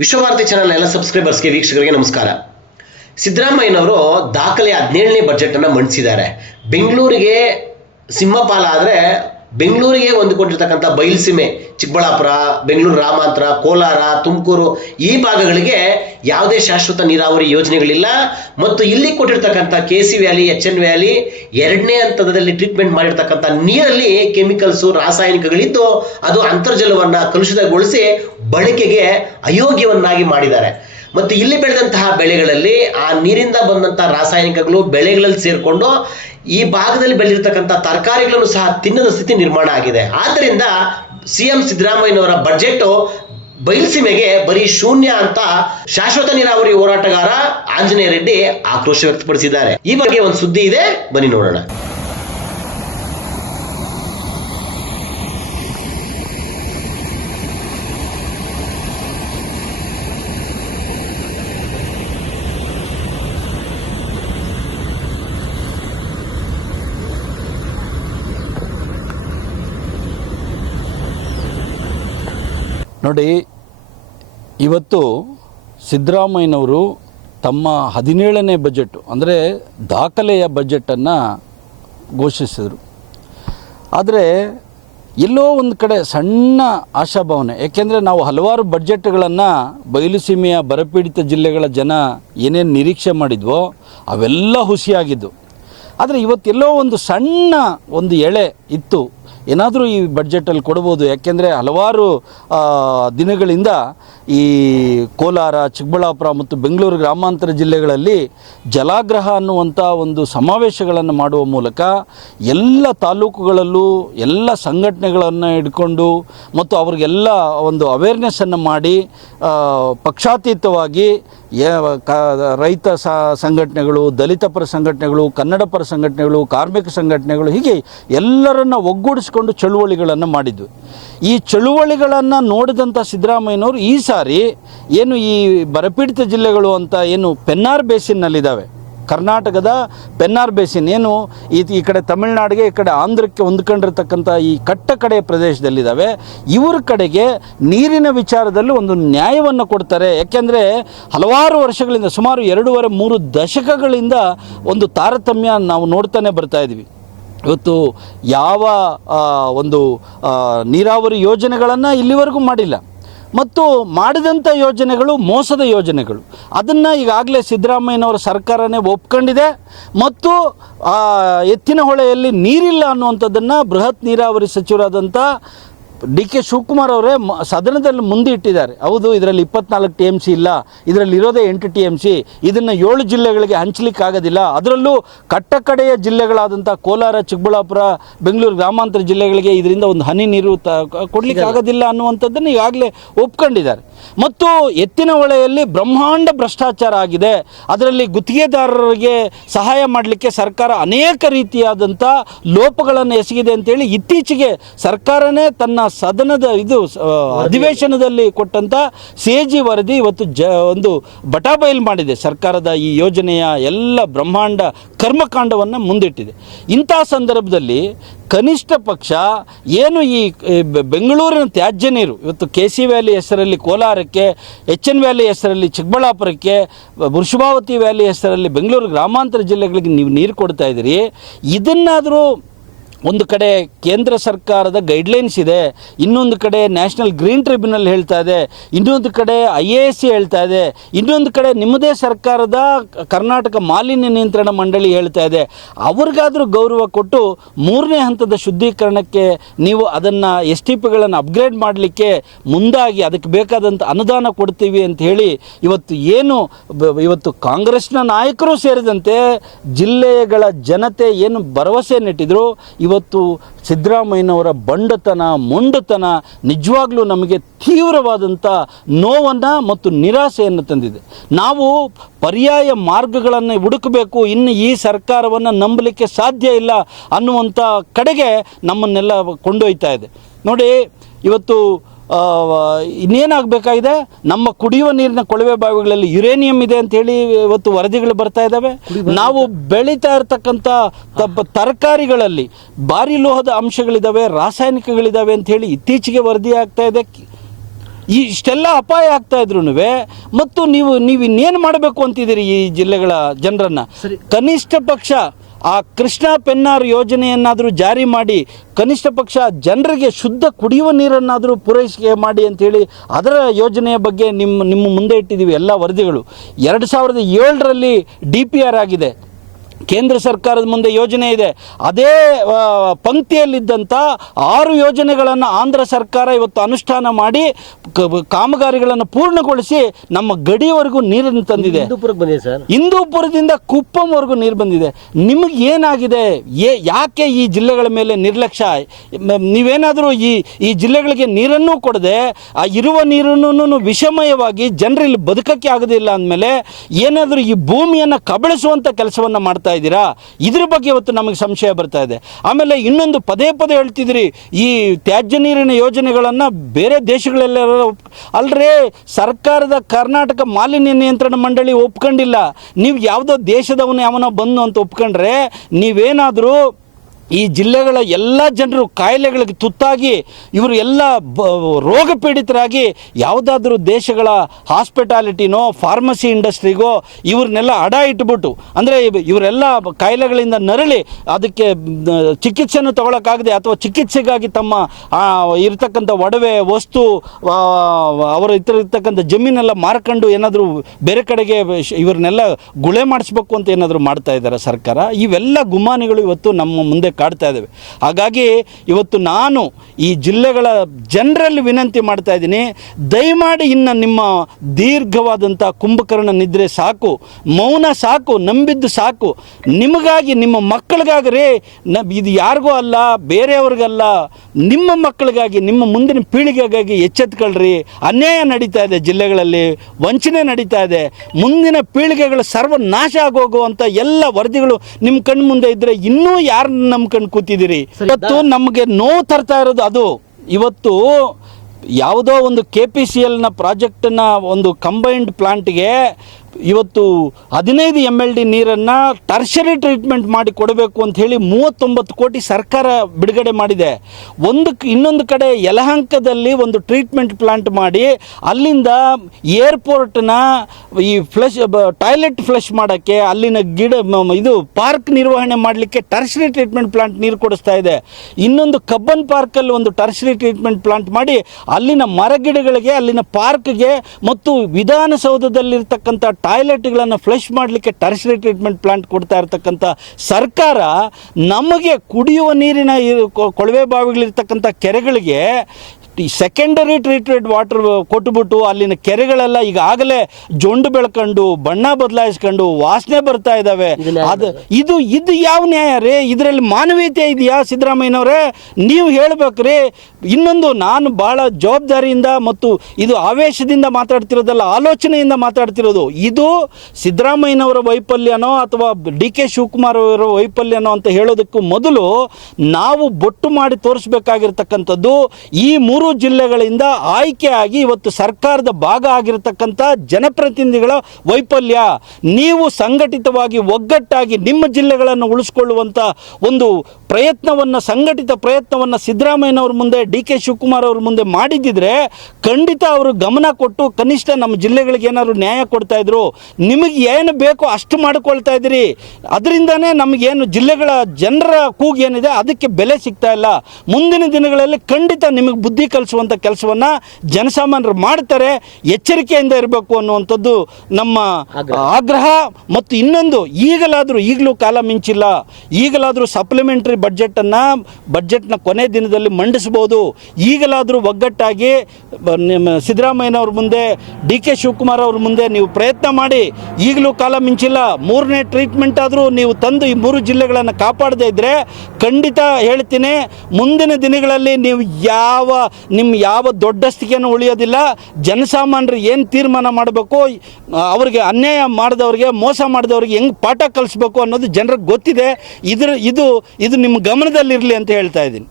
Vishwabharati channel ಎಲ್ಲ ಸಬ್ಸ್ಕ್ರೈಬರ್ಸ್ಗೆ ವೀಕ್ಷಕರಿಗೆ ನಮಸ್ಕಾರ. ಸಿದ್ದರಾಮಯ್ಯನವರು ದಾಖಲೆ 17ನೇ ಬಜೆಟ್ ಅನ್ನು ಮಂಡಿಸಿದ್ದಾರೆ. ಬೆಂಗಳೂರಿಗೆ ಸಿಂಹಪಾಲ ಆದರೆ ಬೆಂಗಳೂರಿಗೆ ಹೊಂದಿಕೊಂಡಿರ್ತಕ್ಕಂಥ ಬಯಲುಸೀಮೆ ಚಿಕ್ಕಬಳ್ಳಾಪುರ, ಬೆಂಗಳೂರು ಗ್ರಾಮಾಂತರ, ಕೋಲಾರ, ತುಮಕೂರು ಈ ಭಾಗಗಳಿಗೆ ಯಾವುದೇ ಶಾಶ್ವತ ನೀರಾವರಿ ಯೋಜನೆಗಳಿಲ್ಲ. ಮತ್ತು ಇಲ್ಲಿ ಕೊಟ್ಟಿರ್ತಕ್ಕಂಥ KC ವ್ಯಾಲಿ, HN ವ್ಯಾಲಿ 2ನೇ ಹಂತದಲ್ಲಿ ಟ್ರೀಟ್ಮೆಂಟ್ ಮಾಡಿರ್ತಕ್ಕಂಥ ನೀರಲ್ಲಿ ಕೆಮಿಕಲ್ಸು, ರಾಸಾಯನಿಕಗಳಿದ್ದು ಅದು ಅಂತರ್ಜಲವನ್ನು ಕಲುಷಿತಗೊಳಿಸಿ ಬಳಕೆಗೆ ಅಯೋಗ್ಯವನ್ನಾಗಿ ಮಾಡಿದ್ದಾರೆ. ಮತ್ತು ಇಲ್ಲಿ ಬೆಳೆದಂತಹ ಬೆಳೆಗಳಲ್ಲಿ ಆ ನೀರಿಂದ ಬಂದಂತಹ ರಾಸಾಯನಿಕಗಳು ಬೆಳೆಗಳಲ್ಲಿ ಸೇರಿಕೊಂಡು ಈ ಭಾಗದಲ್ಲಿ ಬೆಳೆದಿರ್ತಕ್ಕಂಥ ತರಕಾರಿಗಳನ್ನು ಸಹ ತಿನ್ನದ ಸ್ಥಿತಿ ನಿರ್ಮಾಣ ಆಗಿದೆ. ಆದ್ದರಿಂದ CM ಸಿದ್ದರಾಮಯ್ಯನವರ ಬಜೆಟ್ ಬಯಲುಸೀಮೆಗೆ ಬರೀ ಶೂನ್ಯ ಅಂತ ಶಾಶ್ವತ ನೀರಾವರಿ ಹೋರಾಟಗಾರ ಆಂಜನೇಯ ರೆಡ್ಡಿ ಆಕ್ರೋಶ ವ್ಯಕ್ತಪಡಿಸಿದ್ದಾರೆ. ಈ ಬಗ್ಗೆ ಒಂದು ಸುದ್ದಿ ಇದೆ, ಬನ್ನಿ ನೋಡೋಣ. ನೋಡಿ, ಇವತ್ತು ಸಿದ್ದರಾಮಯ್ಯನವರು ತಮ್ಮ 17ನೇ ಬಜೆಟ್ ಅಂದರೆ ದಾಖಲೆಯ ಬಜೆಟನ್ನು ಘೋಷಿಸಿದರು. ಆದರೆ ಎಲ್ಲೋ ಒಂದು ಕಡೆ ಸಣ್ಣ ಆಶಾಭಾವನೆ, ಏಕೆಂದರೆ ನಾವು ಹಲವಾರು ಬಜೆಟ್ಗಳನ್ನು ಬಯಲುಸೀಮೆಯ ಬರಪೀಡಿತ ಜಿಲ್ಲೆಗಳ ಜನ ಏನೇನು ನಿರೀಕ್ಷೆ ಮಾಡಿದ್ವೋ ಅವೆಲ್ಲ ಹುಸಿಯಾಗಿದ್ದು. ಆದರೆ ಇವತ್ತೆಲ್ಲೋ ಒಂದು ಸಣ್ಣ ಒಂದು ಎಳೆ ಇತ್ತು, ಏನಾದರೂ ಈ ಬಡ್ಜೆಟಲ್ಲಿ ಕೊಡ್ಬೋದು. ಯಾಕೆಂದರೆ ಹಲವಾರು ದಿನಗಳಿಂದ ಈ ಕೋಲಾರ, ಚಿಕ್ಕಬಳ್ಳಾಪುರ ಮತ್ತು ಬೆಂಗಳೂರು ಗ್ರಾಮಾಂತರ ಜಿಲ್ಲೆಗಳಲ್ಲಿ ಜಲಾಗ್ರಹ ಅನ್ನುವಂಥ ಒಂದು ಸಮಾವೇಶಗಳನ್ನು ಮಾಡುವ ಮೂಲಕ ಎಲ್ಲ ತಾಲೂಕುಗಳಲ್ಲೂ ಎಲ್ಲ ಸಂಘಟನೆಗಳನ್ನು ಹಿಡ್ಕೊಂಡು ಮತ್ತು ಅವ್ರಿಗೆಲ್ಲ ಒಂದು ಅವೇರ್ನೆಸ್ಸನ್ನು ಮಾಡಿ ಪಕ್ಷಾತೀತವಾಗಿ ರೈತ ಸಂಘಟನೆಗಳು, ದಲಿತ ಪರ ಸಂಘಟನೆಗಳು, ಕನ್ನಡ ಪರ ಸಂಘಟನೆಗಳು, ಕಾರ್ಮಿಕ ಸಂಘಟನೆಗಳು, ಹೀಗೆ ಎಲ್ಲರನ್ನು ಒಗ್ಗೂಡಿಸಿಕೊಂಡು ಚಳುವಳಿಗಳನ್ನು ಮಾಡಿದ್ವಿ. ಈ ಚಳುವಳಿಗಳನ್ನು ನೋಡಿದಂಥ ಸಿದ್ದರಾಮಯ್ಯನವರು ಈ ಸಾರಿ ಏನು ಈ ಬರಪೀಡಿತ ಜಿಲ್ಲೆಗಳು ಅಂತ ಏನು ಪೆನ್ನಾರ್ ಬೇಸಿನ್ನಲ್ಲಿದ್ದಾವೆ, ಕರ್ನಾಟಕದ ಪೆನ್ನಾರ್ ಬೇಸಿನ್ ಏನು ಈ ಕಡೆ ತಮಿಳುನಾಡಿಗೆ, ಈ ಕಡೆ ಆಂಧ್ರಕ್ಕೆ ಹೊಂದ್ಕೊಂಡಿರ್ತಕ್ಕಂಥ ಈ ಕಟ್ಟ ಕಡೆಯ ಪ್ರದೇಶದಲ್ಲಿದ್ದಾವೆ, ಇವ್ರ ಕಡೆಗೆ ನೀರಿನ ವಿಚಾರದಲ್ಲಿ ಒಂದು ನ್ಯಾಯವನ್ನು ಕೊಡ್ತಾರೆ. ಯಾಕೆಂದರೆ ಹಲವಾರು ವರ್ಷಗಳಿಂದ, ಸುಮಾರು 2.5-3 ದಶಕಗಳಿಂದ ಒಂದು ತಾರತಮ್ಯ ನಾವು ನೋಡ್ತಾನೆ ಬರ್ತಾ ಇದ್ವಿ. ಇವತ್ತು ಯಾವ ಒಂದು ನೀರಾವರಿ ಯೋಜನೆಗಳನ್ನು ಇಲ್ಲಿವರೆಗೂ ಮಾಡಿಲ್ಲ ಮತ್ತು ಮಾಡಿದಂಥ ಯೋಜನೆಗಳು ಮೋಸದ ಯೋಜನೆಗಳು. ಅದನ್ನು ಈಗಾಗಲೇ ಸಿದ್ದರಾಮಯ್ಯನವರ ಸರ್ಕಾರನೇ ಒಪ್ಕೊಂಡಿದೆ. ಮತ್ತು ಎತ್ತಿನ ಹೊಳೆಯಲ್ಲಿ ನೀರಿಲ್ಲ ಅನ್ನುವಂಥದ್ದನ್ನು ಬೃಹತ್ ನೀರಾವರಿ ಸಚಿವರಾದಂಥ DK ಶಿವಕುಮಾರ್ ಅವರೇ ಸದನದಲ್ಲಿ ಮುಂದೆ ಇಟ್ಟಿದ್ದಾರೆ. ಹೌದು, ಇದರಲ್ಲಿ 24 TMC ಇಲ್ಲ, ಇದರಲ್ಲಿ ಇರೋದೇ 8 TMC, ಇದನ್ನು 7 ಜಿಲ್ಲೆಗಳಿಗೆ ಹಂಚಲಿಕ್ಕೆ ಆಗೋದಿಲ್ಲ, ಅದರಲ್ಲೂ ಕಟ್ಟಕಡೆಯ ಜಿಲ್ಲೆಗಳಾದಂಥ ಕೋಲಾರ, ಚಿಕ್ಕಬಳ್ಳಾಪುರ, ಬೆಂಗಳೂರು ಗ್ರಾಮಾಂತರ ಜಿಲ್ಲೆಗಳಿಗೆ ಇದರಿಂದ ಒಂದು ಹನಿ ನೀರು ಕೊಡಲಿಕ್ಕೆ ಆಗೋದಿಲ್ಲ ಅನ್ನುವಂಥದ್ದನ್ನು ಈಗಾಗಲೇ ಒಪ್ಕೊಂಡಿದ್ದಾರೆ. ಮತ್ತು ಎತ್ತಿನ ಹೊಳೆಯಲ್ಲಿ ಬ್ರಹ್ಮಾಂಡ ಭ್ರಷ್ಟಾಚಾರ ಆಗಿದೆ, ಅದರಲ್ಲಿ ಗುತ್ತಿಗೆದಾರರಿಗೆ ಸಹಾಯ ಮಾಡಲಿಕ್ಕೆ ಸರ್ಕಾರ ಅನೇಕ ರೀತಿಯಾದಂಥ ಲೋಪಗಳನ್ನು ಎಸಗಿದೆ ಅಂತೇಳಿ ಇತ್ತೀಚೆಗೆ ಸರ್ಕಾರನೇ ತನ್ನ ಸದನದ ಅಧಿವೇಶನದಲ್ಲಿ ಕೊಟ್ಟಂಥ CAG ವರದಿ ಇವತ್ತು ಒಂದು ಬಟಾಬಯಲು ಮಾಡಿದೆ. ಸರ್ಕಾರದ ಈ ಯೋಜನೆಯ ಎಲ್ಲ ಬ್ರಹ್ಮಾಂಡ ಕರ್ಮಕಾಂಡವನ್ನು ಮುಂದಿಟ್ಟಿದೆ. ಇಂಥ ಸಂದರ್ಭದಲ್ಲಿ ಕನಿಷ್ಠ ಪಕ್ಷ ಏನು ಈ ಬೆಂಗಳೂರಿನ ತ್ಯಾಜ್ಯ ನೀರು ಇವತ್ತು KC ವ್ಯಾಲಿ ಹೆಸರಲ್ಲಿ ಕೋಲಾರಕ್ಕೆ, HN ವ್ಯಾಲಿ ಹೆಸರಲ್ಲಿ ಚಿಕ್ಕಬಳ್ಳಾಪುರಕ್ಕೆ, ವೃಷಭಾವತಿ ವ್ಯಾಲಿ ಹೆಸರಲ್ಲಿ ಬೆಂಗಳೂರು ಗ್ರಾಮಾಂತರ ಜಿಲ್ಲೆಗಳಿಗೆ ನೀವು ನೀರು ಕೊಡ್ತಾ ಇದ್ದೀರಿ. ಇದನ್ನಾದರೂ ಒಂದು ಕಡೆ ಕೇಂದ್ರ ಸರ್ಕಾರದ ಗೈಡ್ಲೈನ್ಸ್ ಇದೆ, ಇನ್ನೊಂದು ಕಡೆ ನ್ಯಾಷನಲ್ ಗ್ರೀನ್ ಟ್ರಿಬ್ಯುನಲ್ ಹೇಳ್ತಾ ಇದೆ, ಇನ್ನೊಂದು ಕಡೆ IASC ಹೇಳ್ತಾ ಇದೆ, ಇನ್ನೊಂದು ಕಡೆ ನಿಮ್ಮದೇ ಸರ್ಕಾರದ ಕರ್ನಾಟಕ ಮಾಲಿನ್ಯ ನಿಯಂತ್ರಣ ಮಂಡಳಿ ಹೇಳ್ತಾ ಇದೆ. ಅವ್ರಿಗಾದರೂ ಗೌರವ ಕೊಟ್ಟು 3ನೇ ಹಂತದ ಶುದ್ಧೀಕರಣಕ್ಕೆ ನೀವು ಅದನ್ನು STPಗಳನ್ನು ಅಪ್ಗ್ರೇಡ್ ಮಾಡಲಿಕ್ಕೆ ಮುಂದಾಗಿ ಅದಕ್ಕೆ ಬೇಕಾದಂಥ ಅನುದಾನ ಕೊಡ್ತೀವಿ ಅಂತ ಹೇಳಿ ಇವತ್ತು ಕಾಂಗ್ರೆಸ್ನ ನಾಯಕರು ಸೇರಿದಂತೆ ಜಿಲ್ಲೆಗಳ ಜನತೆ ಏನು ಭರವಸೆ ನೆಟ್ಟಿದ್ರು, ಇವತ್ತು ಸಿದ್ದರಾಮಯ್ಯನವರ ಬಂಡತನ, ಮೊಂಡತನ ನಿಜವಾಗ್ಲೂ ನಮಗೆ ತೀವ್ರವಾದಂಥ ನೋವನ್ನು ಮತ್ತು ನಿರಾಸೆಯನ್ನು ತಂದಿದೆ. ನಾವು ಪರ್ಯಾಯ ಮಾರ್ಗಗಳನ್ನು ಹುಡುಕಬೇಕು, ಇನ್ನು ಈ ಸರ್ಕಾರವನ್ನು ನಂಬಲಿಕ್ಕೆ ಸಾಧ್ಯ ಇಲ್ಲ ಅನ್ನುವಂಥ ಕಡೆಗೆ ನಮ್ಮನ್ನೆಲ್ಲ ಕೊಂಡೊಯ್ತಾ ಇದೆ. ನೋಡಿ, ಇವತ್ತು ಇನ್ನೇನಾಗಬೇಕಾಗಿದೆ, ನಮ್ಮ ಕುಡಿಯುವ ನೀರಿನ ಕೊಳವೆ ಬಾವಿಗಳಲ್ಲಿ ಯುರೇನಿಯಂ ಇದೆ ಅಂತ ಹೇಳಿ ಇವತ್ತು ವರದಿಗಳು ಬರ್ತಾ ಇದ್ದಾವೆ. ನಾವು ಬೆಳೀತಾ ಇರತಕ್ಕಂಥ ತರಕಾರಿಗಳಲ್ಲಿ ಭಾರಿ ಲೋಹದ ಅಂಶಗಳಿದ್ದಾವೆ, ರಾಸಾಯನಿಕಗಳಿದ್ದಾವೆ ಅಂತ ಹೇಳಿ ಇತ್ತೀಚೆಗೆ ವರದಿ ಆಗ್ತಾ ಇದೆ. ಇಷ್ಟೆಲ್ಲ ಅಪಾಯ ಆಗ್ತಾ ಇದ್ರು ಮತ್ತು ನೀವು ಇನ್ನೇನು ಮಾಡಬೇಕು ಅಂತಿದ್ದೀರಿ ಈ ಜಿಲ್ಲೆಗಳ ಜನರನ್ನು? ಕನಿಷ್ಠ ಪಕ್ಷ ಆ ಕೃಷ್ಣ ಪೆನ್ನಾರ್ ಯೋಜನೆಯನ್ನಾದರೂ ಜಾರಿ ಮಾಡಿ ಕನಿಷ್ಠ ಪಕ್ಷ ಜನರಿಗೆ ಶುದ್ಧ ಕುಡಿಯುವ ನೀರನ್ನಾದರೂ ಪೂರೈಕೆ ಮಾಡಿ ಅಂಥೇಳಿ ಅದರ ಯೋಜನೆಯ ಬಗ್ಗೆ ನಿಮ್ಮ ಮುಂದೆ ಇಟ್ಟಿದ್ದೀವಿ ಎಲ್ಲ ವರದಿಗಳು. 2007ರಲ್ಲಿ DPR ಆಗಿದೆ, ಕೇಂದ್ರ ಸರ್ಕಾರದ ಮುಂದೆ ಯೋಜನೆ ಇದೆ. ಅದೇ ಪಂಕ್ತಿಯಲ್ಲಿದ್ದಂಥ 6 ಯೋಜನೆಗಳನ್ನು ಆಂಧ್ರ ಸರ್ಕಾರ ಇವತ್ತು ಅನುಷ್ಠಾನ ಮಾಡಿ ಕಾಮಗಾರಿಗಳನ್ನು ಪೂರ್ಣಗೊಳಿಸಿ ನಮ್ಮ ಗಡಿಯವರೆಗೂ ನೀರನ್ನು ತಂದಿದೆ. ಹಿಂದೂಪುರದಿಂದ ಕುಪ್ಪಂವರೆಗೂ ನೀರು ಬಂದಿದೆ. ನಿಮಗೆ ಏನಾಗಿದೆ? ಯಾಕೆ ಈ ಜಿಲ್ಲೆಗಳ ಮೇಲೆ ನಿರ್ಲಕ್ಷ್ಯ? ನೀವೇನಾದರೂ ಈ ಜಿಲ್ಲೆಗಳಿಗೆ ನೀರನ್ನೂ ಕೊಡದೆ ಆ ಇರುವ ನೀರನ್ನು ವಿಷಮಯವಾಗಿ ಜನರಲ್ಲಿ ಬದುಕಕ್ಕೆ ಆಗೋದಿಲ್ಲ ಅಂದಮೇಲೆ ಏನಾದರೂ ಈ ಭೂಮಿಯನ್ನು ಕಬಳಿಸುವಂಥ ಕೆಲಸವನ್ನು ಮಾಡ್ತಾ ಇದ್ದೀರಾ? ಇದ್ರ ಬಗ್ಗೆ ಇವತ್ತು ನಮಗೆ ಸಂಶಯ ಬರ್ತಾ ಇದೆ. ಆಮೇಲೆ ಇನ್ನೊಂದು ಪದೇ ಹೇಳ್ತಿದ್ರಿ, ಈ ತ್ಯಾಜ್ಯ ನೀರಿನ ಯೋಜನೆಗಳನ್ನು ಬೇರೆ ದೇಶಗಳೆಲ್ಲ ಅಲ್ರೇ, ಸರ್ಕಾರದ ಕರ್ನಾಟಕ ಮಾಲಿನ್ಯ ನಿಯಂತ್ರಣ ಮಂಡಳಿ ಒಪ್ಕೊಂಡಿಲ್ಲ. ನೀವು ಯಾವುದೋ ದೇಶದವನು ಯಾವನೋ ಬಂದು ಅಂತ ಒಪ್ಕೊಂಡ್ರೆ ನೀವೇನಾದರೂ ಈ ಜಿಲ್ಲೆಗಳ ಎಲ್ಲ ಜನರು ಕಾಯಿಲೆಗಳಿಗೆ ತುತ್ತಾಗಿ ಇವರು ಎಲ್ಲ ರೋಗ ಪೀಡಿತರಾಗಿ ಯಾವುದಾದ್ರೂ ದೇಶಗಳ ಹಾಸ್ಪಿಟಾಲಿಟಿನೋ ಫಾರ್ಮಸಿ ಇಂಡಸ್ಟ್ರಿಗೋ ಇವ್ರನ್ನೆಲ್ಲ ಅಡ ಇಟ್ಬಿಟ್ಟು, ಅಂದರೆ ಇವರೆಲ್ಲ ಕಾಯಿಲೆಗಳಿಂದ ನರಳಿ ಅದಕ್ಕೆ ಚಿಕಿತ್ಸೆಯನ್ನು ತಗೊಳ್ಳೋಕ್ಕಾಗದೆ ಅಥವಾ ಚಿಕಿತ್ಸೆಗಾಗಿ ತಮ್ಮ ಇರ್ತಕ್ಕಂಥ ಒಡವೆ ವಸ್ತು ಅವರ ಇರ್ತಕ್ಕಂಥ ಜಮೀನೆಲ್ಲ ಮಾರ್ಕೊಂಡು ಏನಾದರೂ ಬೇರೆ ಕಡೆಗೆ ಇವ್ರನ್ನೆಲ್ಲ ಗುಳೆ ಮಾಡಿಸ್ಬೇಕು ಅಂತ ಏನಾದರೂ ಮಾಡ್ತಾ ಇದ್ದಾರೆ ಸರ್ಕಾರ. ಇವೆಲ್ಲ ಗುಮಾನಿಗಳು ಇವತ್ತು ನಮ್ಮ ಮುಂದೆ ಕಾಡ್ತಾ ಇದ್ದಾವೆ. ಹಾಗಾಗಿ ಇವತ್ತು ನಾನು ಈ ಜಿಲ್ಲೆಗಳ ಜನರಲ್ಲಿ ವಿನಂತಿ ಮಾಡ್ತಾ ಇದ್ದೀನಿ, ದಯಮಾಡಿ ಇನ್ನು ನಿಮ್ಮ ದೀರ್ಘವಾದಂಥ ಕುಂಭಕರ್ಣ ನಿದ್ರೆ ಸಾಕು, ಮೌನ ಸಾಕು, ನಂಬಿದ್ದು ಸಾಕು. ನಿಮಗಾಗಿ, ನಿಮ್ಮ ಮಕ್ಕಳಿಗಾಗ್ರಿ, ಇದು ಯಾರಿಗೂ ಅಲ್ಲ, ಬೇರೆಯವ್ರಿಗಲ್ಲ, ನಿಮ್ಮ ಮಕ್ಕಳಿಗಾಗಿ, ನಿಮ್ಮ ಮುಂದಿನ ಪೀಳಿಗೆಗಾಗಿ ಎಚ್ಚೆತ್ಕೊಳ್ರಿ. ಅನ್ಯಾಯ ನಡೀತಾ ಇದೆ ಜಿಲ್ಲೆಗಳಲ್ಲಿ, ವಂಚನೆ ನಡೀತಾ ಇದೆ, ಮುಂದಿನ ಪೀಳಿಗೆಗಳು ಸರ್ವನಾಶ ಆಗೋಗುವಂಥ ಎಲ್ಲ ವರದಿಗಳು ನಿಮ್ಮ ಕಣ್ಣು ಮುಂದೆ ಇದ್ದರೆ ಇನ್ನೂ ಯಾರು ನಂಬ್ಕೊಂಡು ಕೂತಿದ್ದೀರಿ? ಇವತ್ತು ನಮಗೆ ನೋವು ತರ್ತಾ ಇರೋದು ಅದು. ಇವತ್ತು ಯಾವುದೋ ಒಂದು KPCLನ ಪ್ರಾಜೆಕ್ಟನ್ನು ಒಂದು ಕಂಬೈನ್ಡ್ ಪ್ಲಾಂಟ್ಗೆ ಇವತ್ತು 15 MLD ನೀರನ್ನು ಟರ್ಷರಿ ಟ್ರೀಟ್ಮೆಂಟ್ ಮಾಡಿ ಕೊಡಬೇಕು ಅಂತ ಹೇಳಿ 39 ಕೋಟಿ ಸರ್ಕಾರ ಬಿಡುಗಡೆ ಮಾಡಿದೆ. ಇನ್ನೊಂದು ಕಡೆ ಯಲಹಂಕದಲ್ಲಿ ಒಂದು ಟ್ರೀಟ್ಮೆಂಟ್ ಪ್ಲಾಂಟ್ ಮಾಡಿ ಅಲ್ಲಿಂದ ಏರ್ಪೋರ್ಟ್ನ ಈ ಟಾಯ್ಲೆಟ್ ಫ್ಲಶ್ ಮಾಡೋಕ್ಕೆ, ಅಲ್ಲಿನ ಇದು ಪಾರ್ಕ್ ನಿರ್ವಹಣೆ ಮಾಡಲಿಕ್ಕೆ ಟರ್ಷರಿ ಟ್ರೀಟ್ಮೆಂಟ್ ಪ್ಲಾಂಟ್ ನೀರು ಕೊಡಿಸ್ತಾ ಇದೆ. ಇನ್ನೊಂದು ಕಬ್ಬನ್ ಪಾರ್ಕಲ್ಲಿ ಒಂದು ಟರ್ಷರಿ ಟ್ರೀಟ್ಮೆಂಟ್ ಪ್ಲಾಂಟ್ ಮಾಡಿ ಅಲ್ಲಿನ ಮರಗಿಡಗಳಿಗೆ, ಅಲ್ಲಿನ ಪಾರ್ಕ್ಗೆ ಮತ್ತು ವಿಧಾನಸೌಧದಲ್ಲಿರ್ತಕ್ಕಂಥ ಟಾಯ್ಲೆಟ್ಗಳನ್ನು ಫ್ಲಶ್ ಮಾಡಲಿಕ್ಕೆ ಟರ್ಷರಿ ಟ್ರೀಟ್ಮೆಂಟ್ ಪ್ಲಾಂಟ್ ಕೊಡ್ತಾ ಇರ್ತಕ್ಕಂಥ ಸರ್ಕಾರ ನಮಗೆ ಕುಡಿಯುವ ನೀರಿನ ಕೊಳವೆ ಬಾವಿಗಳಿರ್ತಕ್ಕಂಥ ಕೆರೆಗಳಿಗೆ ಸೆಕೆಂಡರಿ ಟ್ರೀಟೆಡ್ ವಾಟರ್ ಕೊಟ್ಟುಬಿಟ್ಟು ಅಲ್ಲಿನ ಕೆರೆಗಳೆಲ್ಲ ಈಗಾಗಲೇ ಜೊಂಡು ಬೆಳ್ಕೊಂಡು ಬಣ್ಣ ಬದಲಾಯಿಸ್ಕೊಂಡು ವಾಸನೆ ಬರ್ತಾ ಇದ್ದಾವೆ. ಇದು ಯಾವ ನ್ಯಾಯ ರೀ? ಇದರಲ್ಲಿ ಮಾನವೀಯತೆ ಇದೆಯಾ ಸಿದ್ದರಾಮಯ್ಯನವರೇ? ನೀವು ಹೇಳಬೇಕ್ರಿ. ಇನ್ನೊಂದು, ನಾನು ಭಾಳ ಜವಾಬ್ದಾರಿಯಿಂದ ಮತ್ತು ಇದು ಆವೇಶದಿಂದ ಮಾತಾಡ್ತಿರೋದಲ್ಲ, ಆಲೋಚನೆಯಿಂದ ಮಾತಾಡ್ತಿರೋದು. ಇದು ಸಿದ್ದರಾಮಯ್ಯನವರ ವೈಫಲ್ಯನೋ ಅಥವಾ DK ಶಿವಕುಮಾರ್ ಅವರ ವೈಫಲ್ಯನೋ ಅಂತ ಹೇಳೋದಕ್ಕೂ ಮೊದಲು ನಾವು ಬೊಟ್ಟು ಮಾಡಿ ತೋರಿಸ್ಬೇಕಾಗಿರ್ತಕ್ಕಂಥದ್ದು ಈ 3 ಜಿಲ್ಲೆಗಳಿಂದ ಆಯ್ಕೆಯಾಗಿ ಇವತ್ತು ಸರ್ಕಾರದ ಭಾಗ ಆಗಿರತಕ್ಕಂಥ ಜನಪ್ರತಿನಿಧಿಗಳ ವೈಫಲ್ಯ. ನೀವು ಸಂಘಟಿತವಾಗಿ ಒಗ್ಗಟ್ಟಾಗಿ ನಿಮ್ಮ ಜಿಲ್ಲೆಗಳನ್ನು ಉಳಿಸ್ಕೊಳ್ಳುವಂಥ ಒಂದು ಪ್ರಯತ್ನವನ್ನು, ಸಂಘಟಿತ ಪ್ರಯತ್ನವನ್ನು ಸಿದ್ದರಾಮಯ್ಯನವ್ರ ಮುಂದೆ, DK ಶಿವಕುಮಾರ್ ಅವ್ರ ಮುಂದೆ ಮಾಡಿದ್ದಿದ್ರೆ ಖಂಡಿತ ಅವರು ಗಮನ ಕೊಟ್ಟು ಕನಿಷ್ಠ ನಮ್ಮ ಜಿಲ್ಲೆಗಳಿಗೆ ಏನಾದ್ರು ನ್ಯಾಯ ಕೊಡ್ತಾ ಇದ್ರು. ನಿಮಗೆ ಏನು ಬೇಕೋ ಅಷ್ಟು ಮಾಡಿಕೊಳ್ತಾ ಇದ್ದೀರಿ. ಅದರಿಂದನೇ ನಮಗೇನು ಜಿಲ್ಲೆಗಳ ಜನರ ಕೂಗು ಏನಿದೆ ಅದಕ್ಕೆ ಬೆಲೆ ಸಿಗ್ತಾ ಇಲ್ಲ. ಮುಂದಿನ ದಿನಗಳಲ್ಲಿ ಖಂಡಿತ ನಿಮಗೆ ಬುದ್ಧಿ ಕಲಿಸುವಂಥ ಕೆಲಸವನ್ನು ಜನಸಾಮಾನ್ಯರು ಮಾಡ್ತಾರೆ. ಎಚ್ಚರಿಕೆಯಿಂದ ಇರಬೇಕು ಅನ್ನುವಂಥದ್ದು ನಮ್ಮ ಆಗ್ರಹ. ಮತ್ತು ಇನ್ನೊಂದು, ಈಗಲೂ ಕಾಲ ಮಿಂಚಿಲ್ಲ, ಈಗಲಾದರೂ ಸಪ್ಲಿಮೆಂಟರಿ ಬಡ್ಜೆಟ್ನ ಕೊನೆ ದಿನದಲ್ಲಿ ಮಂಡಿಸಬಹುದು. ಈಗಲಾದರೂ ಒಗ್ಗಟ್ಟಾಗಿ ಸಿದ್ದರಾಮಯ್ಯನವ್ರ ಮುಂದೆ, DK ಶಿವಕುಮಾರ್ ಅವ್ರ ಮುಂದೆ ನೀವು ಪ್ರಯತ್ನ ಮಾಡಿ. ಈಗಲೂ ಕಾಲ ಮಿಂಚಿಲ್ಲ. 3ನೇ ಟ್ರೀಟ್ಮೆಂಟ್ ಆದರೂ ನೀವು ತಂದು ಈ 3 ಜಿಲ್ಲೆಗಳನ್ನು ಕಾಪಾಡದೇ ಇದ್ದರೆ ಖಂಡಿತ ಹೇಳ್ತೀನಿ, ಮುಂದಿನ ದಿನಗಳಲ್ಲಿ ನೀವು ಯಾವ ದೊಡ್ಡಸ್ತಿಕೆನೂ ಉಳಿಯೋದಿಲ್ಲ. ಜನಸಾಮಾನ್ಯರು ಏನು ತೀರ್ಮಾನ ಮಾಡಬೇಕು, ಅವರಿಗೆ ಅನ್ಯಾಯ ಮಾಡಿದವ್ರಿಗೆ, ಮೋಸ ಮಾಡಿದವ್ರಿಗೆ ಹೆಂಗೆ ಪಾಠ ಕಲಿಸ್ಬೇಕು ಅನ್ನೋದು ಜನರಿಗೆ ಗೊತ್ತಿದೆ. ಇದು ನಿಮ್ಮ ಗಮನದಲ್ಲಿರಲಿ ಅಂತ ಹೇಳ್ತಾ ಇದ್ದೀನಿ.